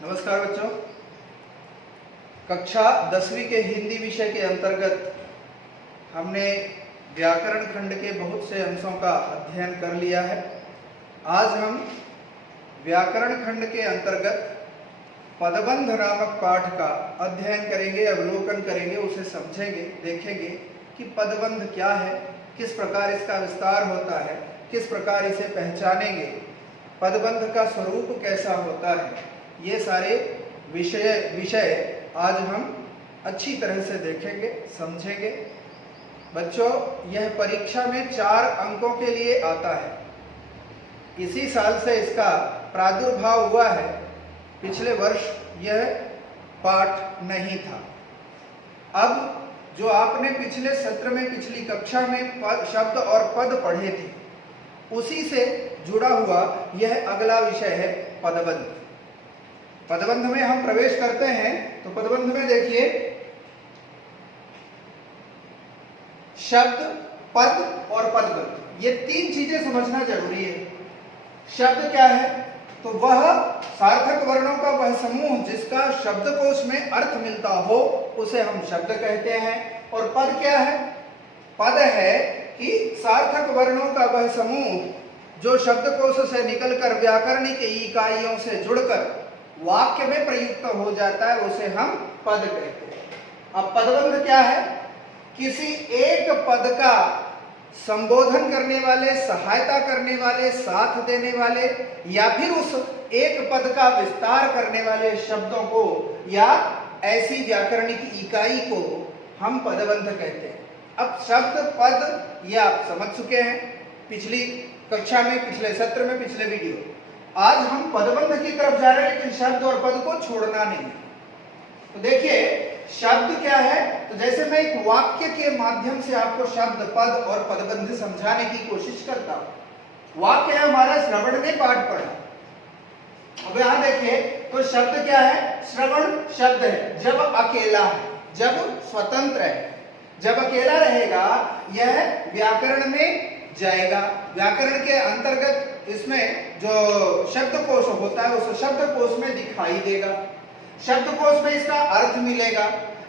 नमस्कार बच्चों। कक्षा 10वीं के हिंदी विषय के अंतर्गत हमने व्याकरण खंड के बहुत से अंशों का अध्ययन कर लिया है। आज हम व्याकरण खंड के अंतर्गत पदबंध नामक पाठ का अध्ययन करेंगे, अवलोकन करेंगे, उसे समझेंगे, देखेंगे कि पदबंध क्या है, किस प्रकार इसका विस्तार होता है, किस प्रकार इसे पहचानेंगे, पदबंध का स्वरूप कैसा होता है। ये सारे विषय आज हम अच्छी तरह से देखेंगे, समझेंगे। बच्चों, यह परीक्षा में 4 अंकों के लिए आता है। इसी साल से इसका प्रादुर्भाव हुआ है। पिछले वर्ष यह पाठ नहीं था। अब जो आपने पिछले सत्र में, पिछली कक्षा में शब्द और पद पढ़े थे, उसी से जुड़ा हुआ यह अगला विषय है पदबंध। पदबंध में हम प्रवेश करते हैं तो पदबंध में देखिए, शब्द, पद और पदबंध, ये 3 चीजें समझना जरूरी है। शब्द क्या है? तो वह सार्थक वर्णों का वह समूह जिसका शब्दकोश में अर्थ मिलता हो, उसे हम शब्द कहते हैं। और पद क्या है? पद है कि सार्थक वर्णों का वह समूह जो शब्दकोश से निकलकर व्याकरणिक इकाइयों से जुड़कर वाक्य में प्रयुक्त हो जाता है, उसे हम पद कहते हैं। अब पदबंध क्या है? किसी एक पद का संबोधन करने वाले, सहायता करने वाले, साथ देने वाले, या फिर उस एक पद का विस्तार करने वाले शब्दों को या ऐसी व्याकरणिक इकाई को हम पदबंध कहते हैं। अब शब्द, पद ये आप समझ चुके हैं पिछली कक्षा में, पिछले सत्र में, पिछले वीडियो। आज हम पदबंध की तरफ जा रहे हैं, लेकिन शब्द और पद को छोड़ना नहीं। तो देखिए, शब्द क्या है? तो जैसे मैं एक वाक्य के माध्यम से आपको शब्द, पद और पदबंध समझाने की कोशिश करता हूं। वाक्य है हमारा, श्रवण ने पाठ पढ़ा। अब यहां देखिए, तो शब्द क्या है? श्रवण शब्द है जब अकेला है, जब स्वतंत्र है। जब अकेला रहेगा यह व्याकरण में जाएगा। व्याकरण के अंतर्गत इसमें जो शब्दकोश होता है उस शब्दकोश में दिखाई देगा। शब्दकोश में इसका अर्थ मिलेगा।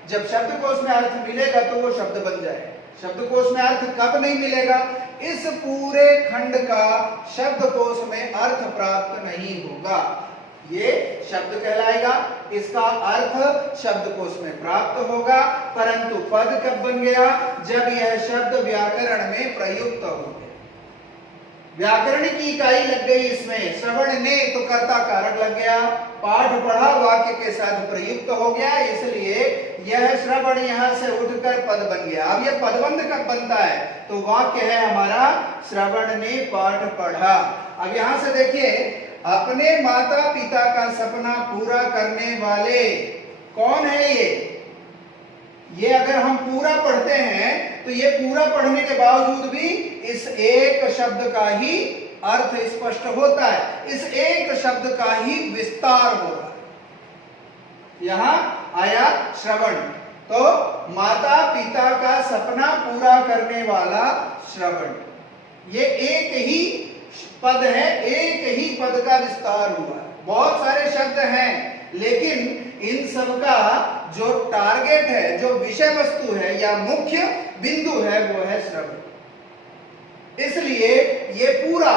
जब शब्दकोश में अर्थ मिलेगा तो वो शब्द बन जाए। शब्दकोश में अर्थ कब नहीं मिलेगा? इस पूरे खंड का शब्दकोश में अर्थ प्राप्त नहीं होगा, ये शब्द कहलाएगा। इसका अर्थ शब्दकोश में प्राप्त होगा। परंतु पद कब बन गया? जब यह शब्द व्याकरण में प्रयुक्त हो गया। व्याकरण की इकाई लग गई इसमें। श्रवण ने तो कर्ता कारक लग गया, पाठ पढ़ा वाक्य के साथ प्रयुक्त हो गया, इसलिए यह श्रवण यहां से उठकर पद बन गया। अब यह पदबंध कब बनता है? तो वाक्य है हमारा, श्रवण ने पाठ पढ़ा। अब यहां से देखिए, अपने माता पिता का सपना पूरा करने वाले कौन है? ये अगर हम पूरा पढ़ते हैं तो ये पूरा पढ़ने के बावजूद भी इस एक शब्द का ही अर्थ स्पष्ट होता है, इस एक शब्द का ही विस्तार हो रहा है। यहां आया श्रवण, तो माता पिता का सपना पूरा करने वाला श्रवण, ये एक ही पद है, एक ही पद का विस्तार हुआ है। बहुत सारे शब्द हैं, लेकिन इन सब का जो टारगेट है, जो विषय वस्तु है या मुख्य बिंदु है, वो है श्रवण। इसलिए ये पूरा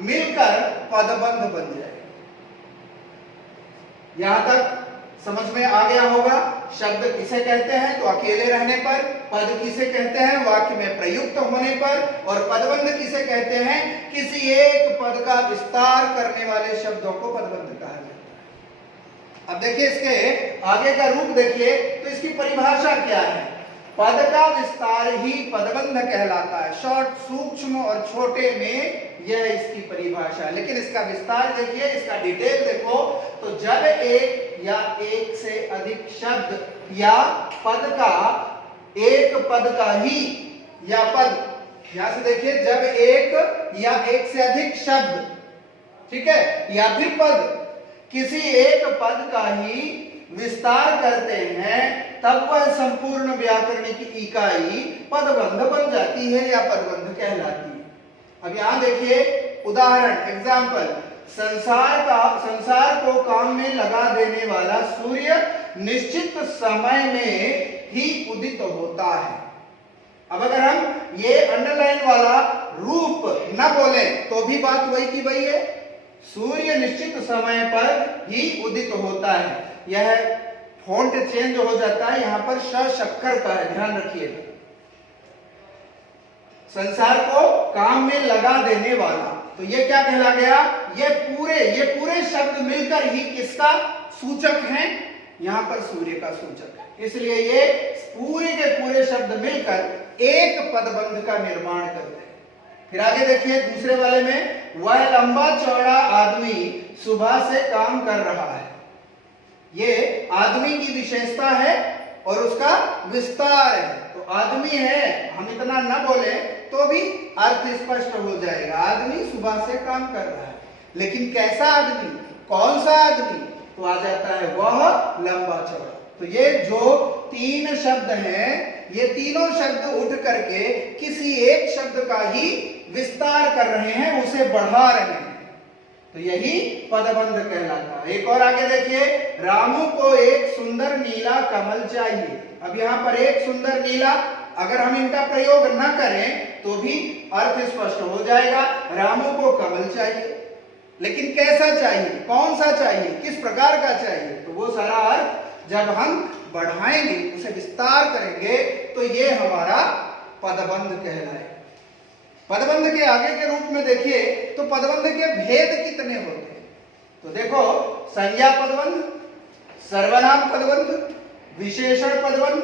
मिलकर पदबंध बन जाए। यहां तक समझ में आ गया होगा। शब्द किसे कहते हैं? तो अकेले रहने पर। पद किसे कहते हैं? वाक्य में प्रयुक्त होने पर। और पदबंध किसे कहते हैं? किसी एक पद का विस्तार करने वाले शब्दों को पदबंध कहा जाता है। अब देखिए, इसके आगे का रूप देखिए, तो इसकी परिभाषा क्या है? पद का विस्तार ही पदबंध कहलाता है। शॉर्ट, सूक्ष्म और छोटे में यह इसकी परिभाषा है। लेकिन इसका विस्तार देखिए, इसका डिटेल देखो, तो जब एक या एक से अधिक शब्द या पद का, एक पद का ही या पद, यहां से देखिए, जब एक या एक से अधिक शब्द, ठीक है, या फिर पद किसी एक पद का ही विस्तार करते हैं, तब वह संपूर्ण व्याकरणिक इकाई पदबंध बन जाती है या पदबंध कहलाती है। अब यहां देखिए उदाहरण, एग्जाम्पल, संसार को काम में लगा देने वाला सूर्य निश्चित समय में ही उदित होता है। अब अगर हम ये अंडरलाइन वाला रूप न बोले तो भी बात वही की वही है, सूर्य निश्चित समय पर ही उदित होता है। यह फॉन्ट चेंज हो जाता है, यहां पर श शक्कर का है, ध्यान रखिएगा। संसार को काम में लगा देने वाला, तो ये क्या कहला गया, ये पूरे शब्द मिलकर ही किसका सूचक हैं, यहां पर सूर्य का सूचक है। इसलिए ये पूरे के पूरे शब्द मिलकर एक पदबंध का निर्माण करते हैं। फिर आगे देखिए दूसरे वाले में, वह लंबा चौड़ा आदमी सुबह से काम कर रहा है। ये आदमी की विशेषता है और उसका विस्तार है। तो आदमी है, हम इतना न बोले तो भी अर्थ स्पष्ट हो जाएगा। आदमी सुबह से काम कर रहा है, लेकिन कैसा आदमी, कौन सा आदमी, तो आ जाता है वह लंबा चौड़ा। तो ये जो तीन शब्द हैं, ये तीनों शब्द उठ करके किसी एक शब्द का ही विस्तार कर रहे हैं, उसे बढ़ा रहे हैं, तो यही पदबंध कहलाता है। एक और आगे देखिए, रामू को एक सुंदर नीला कमल चाहिए। अब यहाँ पर एक सुंदर नीला, अगर हम इनका प्रयोग न करें तो भी अर्थ स्पष्ट हो जाएगा। रामू को कमल चाहिए, लेकिन कैसा चाहिए, कौन सा चाहिए, किस प्रकार का चाहिए, तो वो सारा अर्थ जब हम बढ़ाएंगे, उसे विस्तार करेंगे, तो ये हमारा पदबंध कहलाएगा। पदबंध के आगे के रूप में देखिए तो पदबंध के भेद कितने होते हैं, तो देखो संज्ञा पदबंध, सर्वनाम पदबंध, विशेषण पदबंध,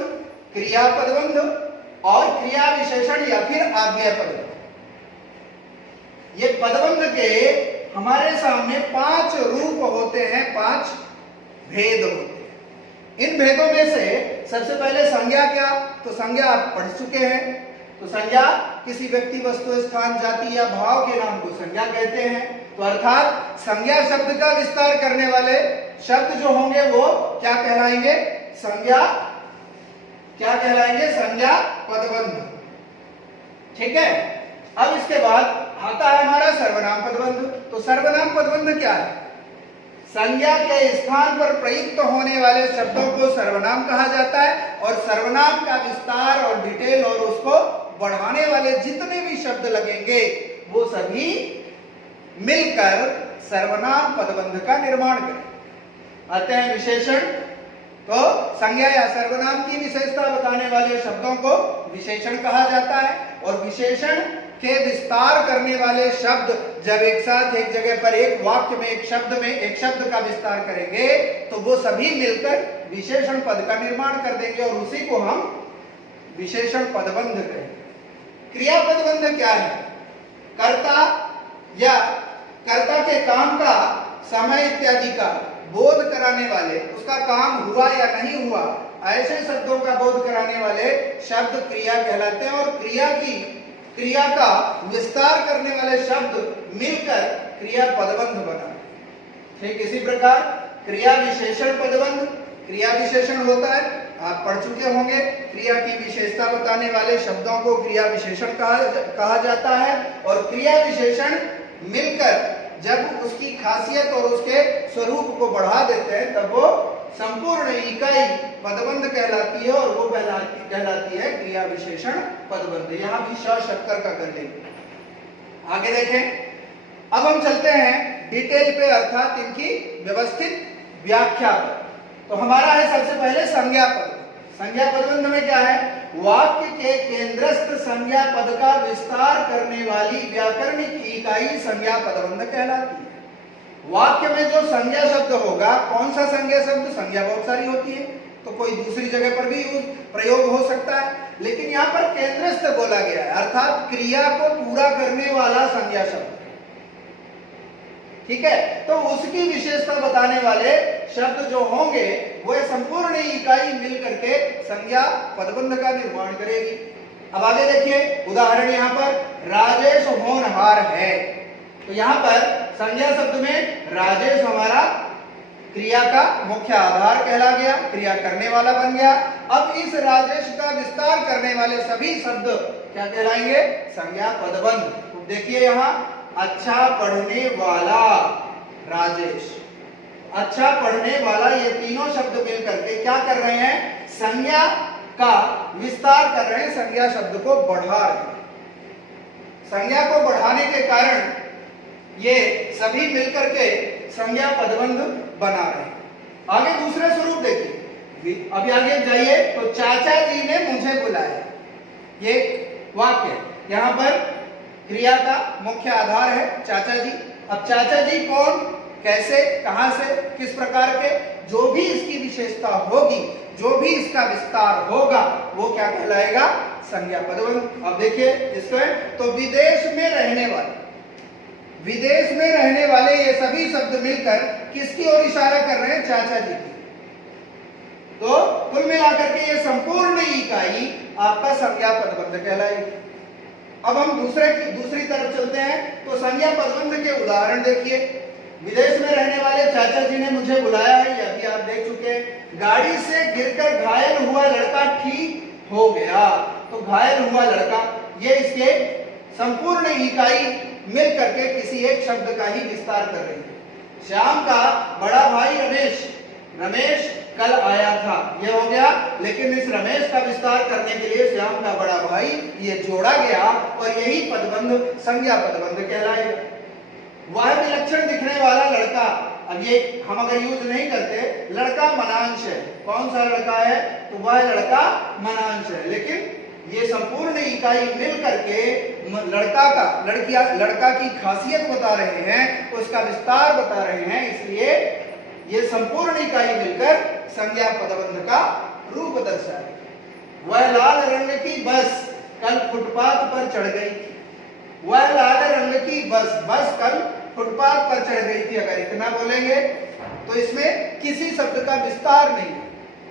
क्रिया पदबंध और क्रिया विशेषण या फिर आज्ञा पदबंध। ये पदबंध के हमारे सामने 5 रूप होते हैं, 5 भेद होते हैं। इन भेदों में से सबसे पहले संज्ञा क्या, तो संज्ञा आप पढ़ चुके हैं। तो संज्ञा किसी व्यक्ति, वस्तु, स्थान, जाति या भाव के नाम को संज्ञा कहते हैं। तो अर्थात संज्ञा शब्द का विस्तार करने वाले शब्द जो होंगे वो क्या कहलाएंगे, संज्ञा, क्या कहलाएंगे, संज्ञा पदबंध। ठीक है। अब इसके बाद आता है हमारा सर्वनाम पदबंध। तो सर्वनाम पदबंध क्या है, संज्ञा के स्थान पर प्रयुक्त होने वाले शब्दों को सर्वनाम कहा जाता है, और सर्वनाम का विस्तार और डिटेल और उसको बढ़ाने वाले जितने भी शब्द लगेंगे वो सभी मिलकर सर्वनाम पदबंध का निर्माण करें। आते हैं विशेषण। तो संज्ञा या सर्वनाम की विशेषता बताने वाले शब्दों को विशेषण कहा जाता है, और विशेषण के विस्तार करने वाले शब्द जब एक साथ एक जगह पर एक वाक्य में, एक शब्द का विस्तार करेंगे तो वो सभी मिलकर विशेषण पद का निर्माण कर देंगे, और उसी को हम विशेषण पदबंध कहेंगे। क्रिया पदबंध क्या है, कर्ता या कर्ता के काम का, समय इत्यादि का बोध कराने वाले, उसका काम हुआ या नहीं हुआ, ऐसे शब्दों का बोध कराने वाले शब्द क्रिया कहलाते हैं। और क्रिया का विस्तार करने वाले शब्द मिलकर क्रिया पदबंध बना। ठीक इसी प्रकार क्रिया विशेषण पदबंध, क्रिया विशेषण होता है, आप पढ़ चुके होंगे, क्रिया की विशेषता बताने वाले शब्दों को क्रिया विशेषण कहा जाता है। और क्रिया विशेषण मिलकर जब उसकी खासियत और उसके स्वरूप को बढ़ा देते हैं तब वो संपूर्ण इकाई पदबंध कहलाती है, और वो कहलाती है क्रिया विशेषण पदबंध। यहां भी श शक्कर का कर लेंगे। आगे देखें, अब हम चलते हैं डिटेल पे, अर्थात इनकी व्यवस्थित व्याख्या पर। तो हमारा है सबसे पहले संज्ञा पद। संज्ञा पदबंध में क्या है, वाक्य के केंद्रस्थ संज्ञा पद का विस्तार करने वाली व्याकरणिक इकाई संज्ञा पदबंध कहलाती है। वाक्य में जो संज्ञा शब्द होगा, कौन सा संज्ञा शब्द, संज्ञा बहुत सारी होती है, तो कोई दूसरी जगह पर भी प्रयोग हो सकता है, लेकिन यहाँ पर केंद्रस्थ बोला गया है, अर्थात क्रिया को पूरा करने वाला संज्ञा शब्द। ठीक है, तो उसकी विशेषता बताने वाले शब्द जो होंगे वह संपूर्ण इकाई मिलकर के संज्ञा पदबंध का निर्माण करेगी। अब आगे देखिए, उदाहरण यहाँ पर राजेश होनहार है। तो यहाँ पर संज्ञा शब्द में राजेश हमारा क्रिया का मुख्य आधार कहला गया, क्रिया करने वाला बन गया। अब इस राजेश का विस्तार करने वाले सभी शब्द क्या कहलाएंगे, संज्ञा पदबंध। तो देखिए यहाँ अच्छा पढ़ने वाला, राजेश। अच्छा पढ़ने वाला, ये तीनों शब्द मिलकर के क्या कर रहे हैं? संज्ञा का विस्तार कर रहे हैं, संज्ञा शब्द को बढ़ा रहे हैं। संज्ञा को बढ़ाने के कारण ये सभी मिलकर के संज्ञा पदबंध बना रहे हैं। आगे दूसरा स्वरूप देखिए, अभी आगे जाइए तो चाचा जी ने मुझे बुलाया, ये वाक्य, यहां पर क्रिया का मुख्य आधार है चाचा जी। अब चाचा जी कौन, कैसे, कहां से, किस प्रकार के, जो भी इसकी विशेषता होगी, जो भी इसका विस्तार होगा, वो क्या कहलाएगा? संज्ञा पदबंध। अब देखिए इसमें, तो विदेश में रहने वाले, विदेश में रहने वाले ये सभी शब्द मिलकर किसकी ओर इशारा कर रहे हैं? चाचा जी की। तो कुल मिलाकर के ये संपूर्ण इकाई आपका संज्ञा पदबंध कहलाएगी। अब हम दूसरी तरफ चलते हैं, तो संज्ञा पदबंध के उदाहरण देखिए। विदेश में रहने वाले चाचा जी ने मुझे बुलाया है, यह भी आप देख चुके हैं। गाड़ी से गिरकर घायल हुआ लड़का ठीक हो गया, तो घायल हुआ लड़का, ये इसके संपूर्ण इकाई मिल करके किसी एक शब्द का ही विस्तार कर रही है। श्याम का बड़ा भाई रमेश, रमेश कल आया था, ये हो गया, लेकिन इस रमेश का विस्तार करने के लिए श्याम का बड़ा भाई ये जोड़ा गया और यही पदबंध संज्ञा पदबंध कहलाएगा। वह विलक्षण दिखने वाला लड़का, अब ये हम अगर यूज नहीं करते, लड़का मनांश है, कौन सा लड़का है? तो वह लड़का मनांश है, लेकिन ये संपूर्ण इकाई मिल करके लड़का की खासियत बता रहे हैं, उसका विस्तार बता रहे हैं, इसलिए ये संपूर्ण इकाई मिलकर संज्ञा पदबंध का रूप दर्शाए। वह लाल रंग की बस कल फुटपाथ पर चढ़ गई थी, वह लाल रंग की बस कल फुटपाथ पर चढ़ गई थी। अगर इतना बोलेंगे तो इसमें किसी शब्द का विस्तार नहीं,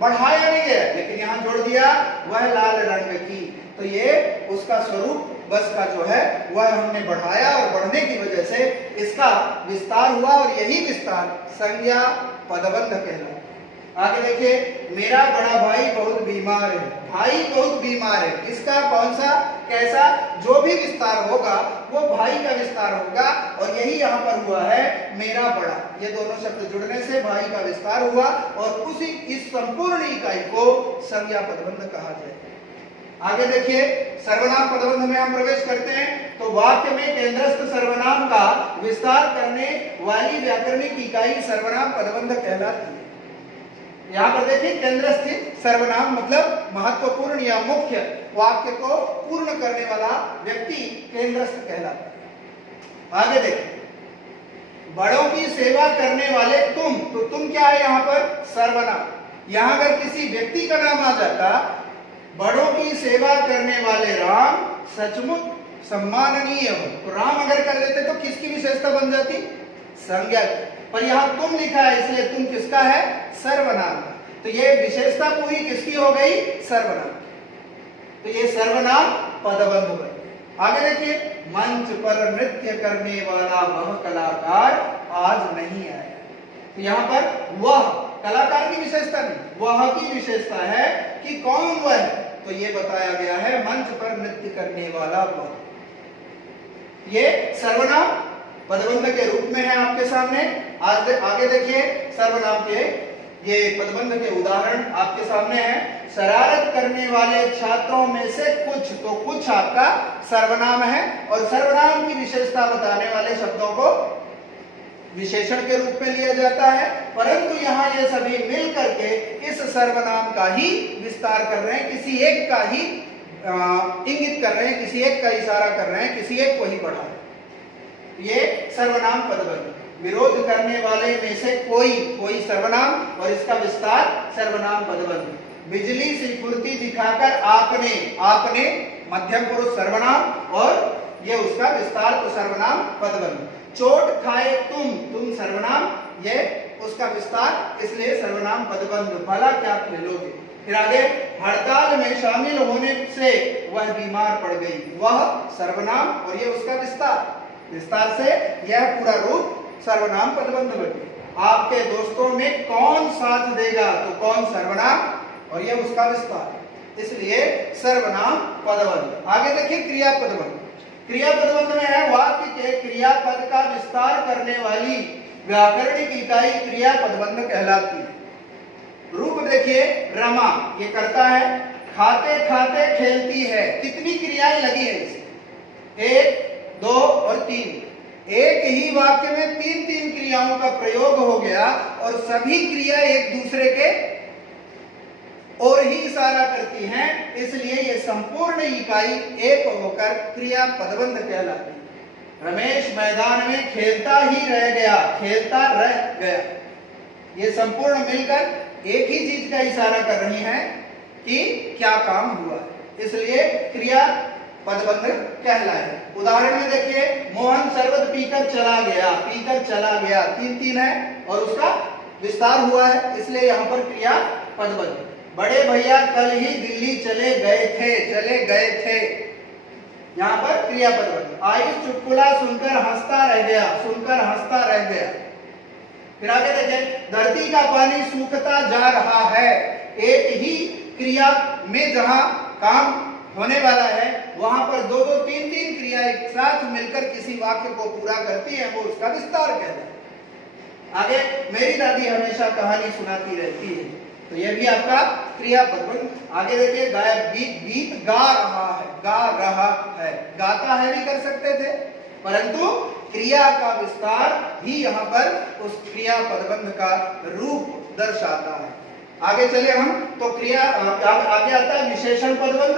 बढ़ाया नहीं है, लेकिन यहां जोड़ दिया वह लाल रंग की, तो ये उसका स्वरूप बस का जो है वह हमने बढ़ाया और बढ़ने की वजह से इसका विस्तार हुआ और यही विस्तार संज्ञा पदबंध कहलाता है। आगे देखिए, मेरा बड़ा भाई बहुत बीमार है, भाई बहुत बीमार है, किसका, कौन सा, कैसा, जो भी विस्तार होगा वो भाई का विस्तार होगा और यही यहाँ पर हुआ है मेरा बड़ा, ये दोनों शब्द जुड़ने से भाई का विस्तार हुआ और उसी इस संपूर्ण इकाई को संज्ञा पदबंध कहा जाए। आगे देखिए, सर्वनाम पदबंध में हम प्रवेश करते हैं, तो वाक्य में केंद्रस्थ सर्वनाम का विस्तार करने वाली व्याकरणिक इकाई सर्वनाम पदबंध कहलाती है। यहाँ पर देखिए, केंद्र स्थित सर्वनाम मतलब महत्वपूर्ण या मुख्य वाक्य को पूर्ण करने वाला व्यक्ति केंद्रस्थ कहलाता है। आगे देखिए, बड़ों की सेवा करने वाले तुम, तो तुम क्या है यहाँ पर? सर्वनाम। यहाँ अगर किसी व्यक्ति का नाम आ जाता, बड़ों की सेवा करने वाले राम सचमुच सम्माननीय हो, तो राम अगर कर लेते तो किसकी विशेषता बन जाती? संज्ञा की। पर यहाँ तुम लिखा है, इसलिए तुम किसका है? सर्वनाम। तो ये विशेषता पूरी किसकी हो गई? सर्वनाम। तो ये सर्वनाम पदबंध बन। आगे देखिए, मंच पर नृत्य करने वाला वह कलाकार आज नहीं आया, तो यहाँ पर वह कलाकार की विशेषता नहीं, वह की विशेषता है कि कौन वह है, तो ये बताया गया है मंच पर नृत्य करने वाला वह। ये सर्वनाम पदबंध के रूप में है आपके सामने। आज आगे देखिए, सर्वनाम के ये पदबंध के उदाहरण आपके सामने हैं। शरारत करने वाले छात्रों में से कुछ, तो कुछ आपका सर्वनाम है और सर्वनाम की विशेषता बताने वाले शब्दों को विशेषण के रूप में लिया जाता है, परंतु यहाँ ये सभी मिल करके इस सर्वनाम का ही विस्तार कर रहे हैं, किसी एक का ही इंगित कर रहे हैं, किसी एक का इशारा कर रहे हैं, किसी एक को ही बढ़ा रहे हैं। ये सर्वनाम पदबंध। विरोध करने वाले में से कोई सर्वनाम और इसका विस्तार सर्वनाम पदबंध। बिजली सी फुर्ती दिखाकर आपने मध्यम पुरुष सर्वनाम और ये उसका विस्तार तो सर्वनाम पदबंध। चोट खाए तुम सर्वनाम, ये उसका विस्तार, इसलिए सर्वनाम पदबंध। भला क्या खेलोगे। फिर आगे, हड़ताल में शामिल होने से वह बीमार पड़ गई, वह सर्वनाम और ये उसका विस्तार से यह पूरा रूप सर्वनाम पदबंध बने। आपके दोस्तों में कौन साथ देगा, तो कौन सर्वनाम और यह उसका विस्तार, इसलिए सर्वनाम पदबंध। आगे देखिए, क्रिया पदबंध। क्रिया पदबंध में है वाक्य के क्रियापद का विस्तार करने वाली व्याकरणिक इकाई क्रिया पदबंध कहलाती है। रूप देखिए, रमा ये करता है, खाते खाते खेलती है। कितनी क्रियाएं लगी है इसमें? 1, 2 और 3। एक ही वाक्य में 3 क्रियाओं का प्रयोग हो गया और सभी क्रिया एक दूसरे के और ही इशारा करती हैं, इसलिए ये संपूर्ण इकाई एक होकर क्रिया पदबंध कहलाती है। रमेश मैदान में खेलता ही रह गया, खेलता रह गया। ये संपूर्ण मिलकर एक ही चीज का इशारा कर रही हैं कि क्या काम हुआ, इसलिए क्रिया पदबंध कहलाए। उदाहरण में देखिए, मोहन शरबत पीकर चला गया, पीकर चला गया 3 है और उसका विस्तार हुआ है, इसलिए यहाँ पर क्रिया पदबंध। बड़े भैया कल ही दिल्ली चले गए थे, यहाँ पर क्रिया पदबंध। आयुष चुटकुला सुनकर हंसता रह गया। फिर आगे देखें, धरती का पानी सूखता जा रहा है। एक ही क्रिया में जहां काम होने वाला है, वहां पर 2 3 क्रिया एक साथ मिलकर किसी वाक्य को पूरा करती है, वो उसका विस्तार कहलाता है। आगे, मेरी दादी हमेशा कहानी सुनाती रहती है, तो यह भी आपका क्रिया पदबंध। आगे देखिए, गीत गा रहा है, गाता है भी कर सकते थे, परंतु क्रिया का विस्तार ही यहाँ पर उस क्रिया पदबंध का रूप दर्शाता है। आगे चले हम, तो क्रिया आगे आता है विशेषण पदबंध।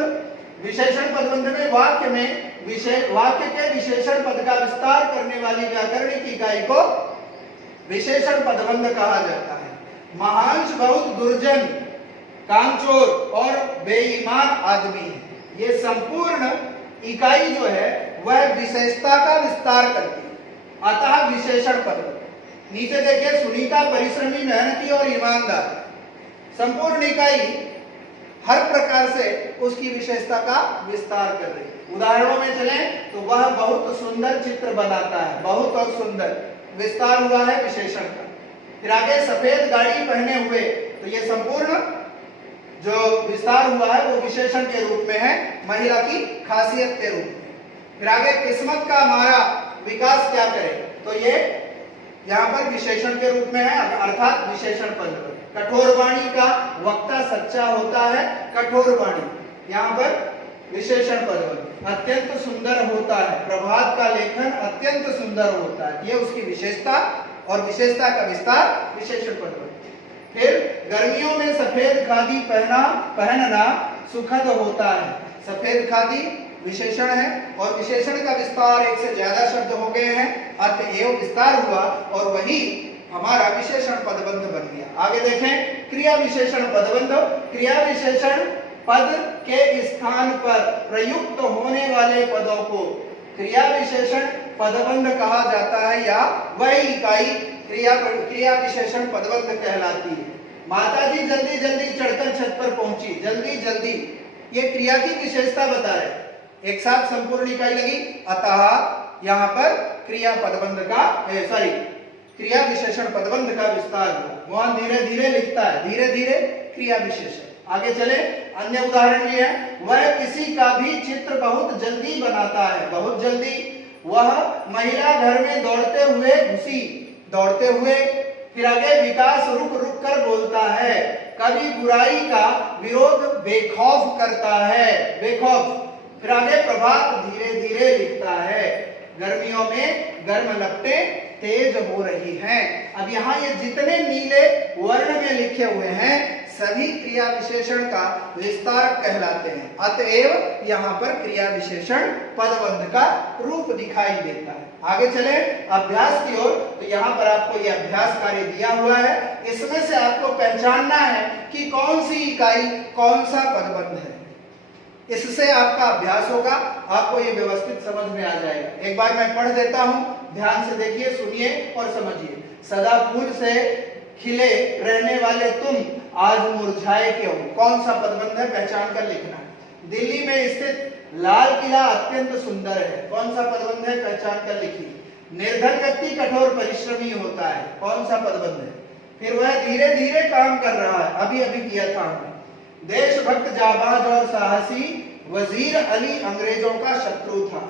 विशेषण पदबंध में वाक्य के विशेषण पद का विस्तार करने वाली व्याकरणिक इकाई को विशेषण पदबंध कहा जाता है। महांश बहुत दुर्जन, कामचोर और बेईमान आदमी है। ये संपूर्ण इकाई जो है वह विशेषता का विस्तार करती है, अतः विशेषण पदबंध। नीचे देखिए, सुनीता परिश्रमी, मेहनती और ईमानदार। संपूर्ण इकाई हर प्रकार से उसकी विशेषता का विस्तार कर रही है। उदाहरणों में चले तो वह बहुत सुंदर चित्र बनाता है, बहुत और सुंदर, विस्तार हुआ है विशेषण का। फिर आगे, सफेद गाड़ी पहने हुए, तो ये संपूर्ण जो विस्तार हुआ है वो विशेषण के रूप में है, महिला की खासियत के रूप में। फिर आगे, किस्मत का मारा विकास क्या करे, तो ये यहाँ पर विशेषण के रूप में है, अर्थात विशेषण पद। कठोर वाणी का वक्ता सच्चा होता है, कठोर वाणी यहाँ पर विशेषण पद। अत्यंत सुंदर होता है, प्रभात का लेखन अत्यंत सुंदर होता है, ये उसकी विशेषता, और विशेषता का विस्तार विशेषण पद। फिर गर्मियों में सफेद खादी पहनना सुखद होता है। सफेद खादी विशेषण है और विशेषण का विस्तार, एक से ज्यादा शब्द हो गए हैं, अतएव विस्तार हुआ और वही हमारा विशेषण पदबंध बन गया। आगे देखें, क्रिया विशेषण पदबंध। क्रिया विशेषण पद के स्थान पर प्रयुक्त होने वाले पदों को क्रिया विशेषण पदबंध कहा जाता है, या वह इकाई क्रिया विशेषण पदबंध कहलाती है। माताजी जल्दी जल्दी चढ़कर छत पर पहुंची, जल्दी जल्दी, ये क्रिया की विशेषता बता रहे, एक साथ संपूर्ण इकाई लगी, अतः यहाँ पर क्रिया पदबंध का क्रिया विशेषण पदबंध का विस्तार हुआ। वहां धीरे धीरे लिखता है, धीरे धीरे क्रिया विशेषण। आगे चले, अन्य उदाहरण भी है, वह किसी का भी चित्र बहुत जल्दी बनाता है, बहुत जल्दी। वह महिला घर में दौड़ते हुए। फिर आगे, विकास रुक रुक कर बोलता है, कभी बुराई का विरोध बेखौफ करता है, बेखौफ। फिर आगे, प्रभात धीरे धीरे लिखता है, गर्मियों में गर्म लपटें तेज हो रही हैं। अब यहाँ ये जितने नीले वर्ण में लिखे हुए हैं सभी क्रिया विशेषण का विस्तारक कहलाते हैं, अतएव यहाँ पर क्रिया विशेषण पदबंध का रूप दिखाई देता है। आगे चले अभ्यास की ओर, तो यहाँ पर आपको यह अभ्यास कार्य दिया हुआ है, इसमें से आपको पहचानना है कि कौन सी इकाई कौन सा पदबंध है। इससे आपका अभ्यास होगा, आपको ये व्यवस्थित समझ में आ जाएगा। एक बार मैं पढ़ देता हूं, ध्यान से देखिए, सुनिए और समझिए। सदा फूल से खिले रहने वाले तुम आज मुरझाए क्यों, कौन सा पदबंध है पहचान कर लिखना है। दिल्ली में स्थित लाल किला अत्यंत सुंदर है, कौन सा पदबंध है पहचान कर लिखिए। निर्धन व्यक्ति कठोर परिश्रमी होता है, कौन सा पदबंध है। फिर वह धीरे धीरे काम कर रहा है, अभी अभी किया था हमने। देशभक्त जाबाज और साहसी वजीर अली अंग्रेजों का शत्रु था।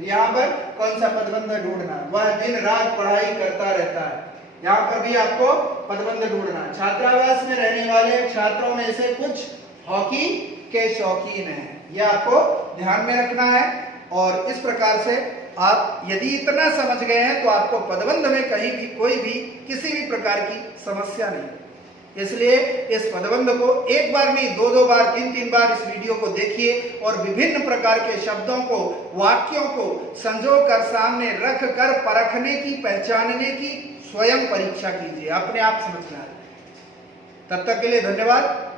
यहाँ पर कौन सा पदबंध ढूंढना, वह दिन रात पढ़ाई करता रहता है। यहाँ पर भी आपको पदबंध ढूंढना है। छात्रावास में रहने वाले छात्रों में से कुछ हॉकी के शौकीन हैं, यह आपको ध्यान में रखना है। और इस प्रकार से आप यदि इतना समझ गए हैं तो आपको पदबंध में कहीं भी कोई भी किसी भी प्रकार की समस्या नहीं। इसलिए इस पदबंध को एक बार नहीं, दो बार, तीन बार इस वीडियो को देखिए और विभिन्न प्रकार के शब्दों को, वाक्यों को संजो कर सामने रख कर परखने की, पहचानने की स्वयं परीक्षा कीजिए, अपने आप समझना है। तब तक के लिए धन्यवाद।